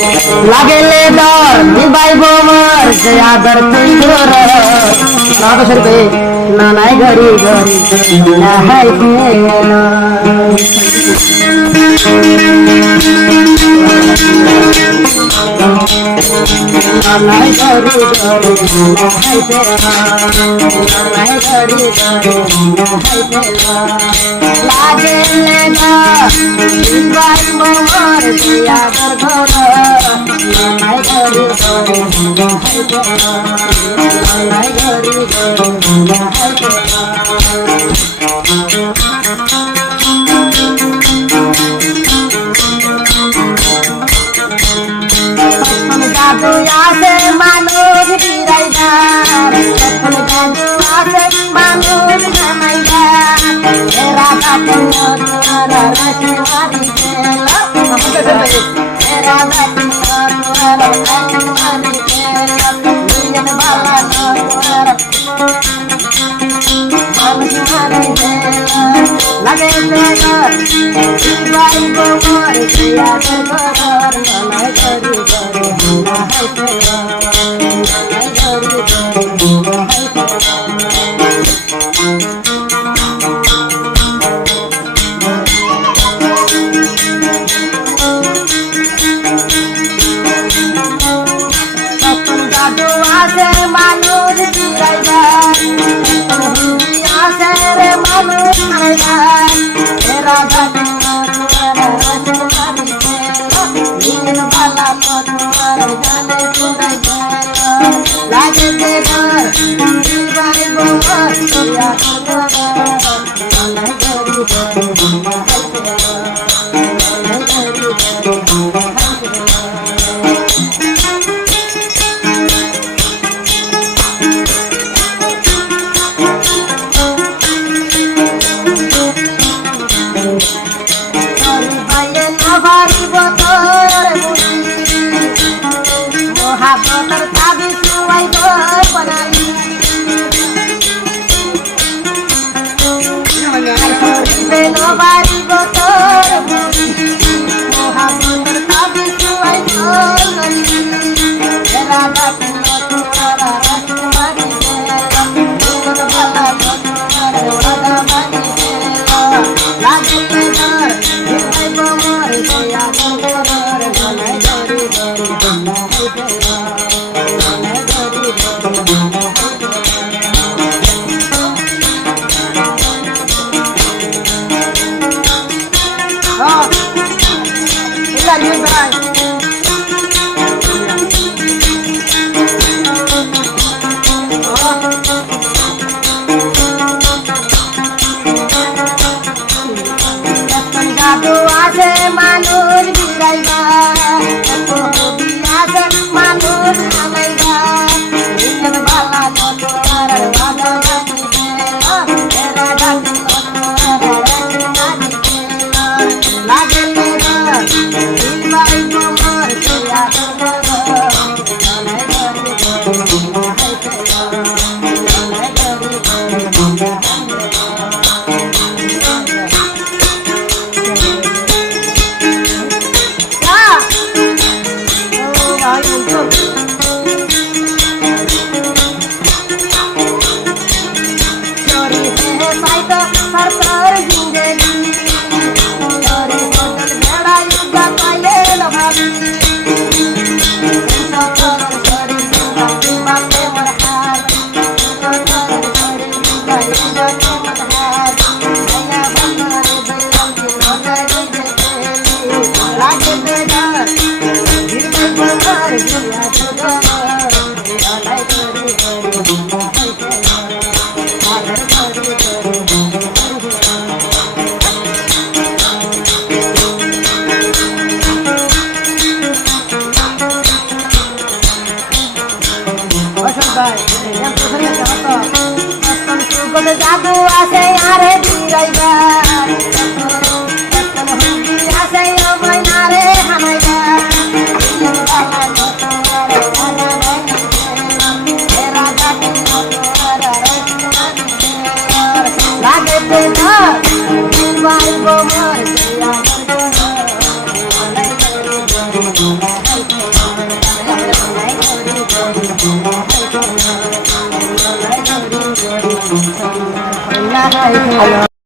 लागेले दर निभाई बोमर जे आदर तुझोर नाद सरबे ना नाही घरी घरी ना हाय केला नाही घरी घरी ना हाय केला नाही घरी घरी ना हाय केला लागेले दर निभाई बोमर जे आदर तुझोर नाही घरी घरी ना हाय केला नाही घरी घरी ना हाय केला जादू आसे मानुष गिराईदार जादू आसे मानुष नामाईदार तेरा बापनो तुरा रशवादी केला तेरा बापनो तुरा रशवादी केला दुनिया बाला तुरा मानुष केला लगे तेरा जीवाई को मोर किया तो कर मलाई करी करी ना है तेरा मलाई करी करी ना है तेरा जादू आसे मानुष गिराईदार आसे रे मानुष गिराईदार तेरा बापनो तुरा रशवादी केला नीन बाला तुरा जाने तुरा जाना लागे ते घर जीवाई बोमर किया तुरा मलाई घरी घरी ना हाय केला मलाई घरी घरी ना हाय केला Nobody but mohabbatar tabi suai banali nobody but mohabbatar tabi suai banali tera bapno tumhara rashmani tera dil bala tumhara wada mani tera lagte dar nibhai bomar jaya bomar malai gari gari na hai tera malai gari gari na hai tera ha illa ni barai जादू आसे मानुष गिराईदार आसे मानुष Hello.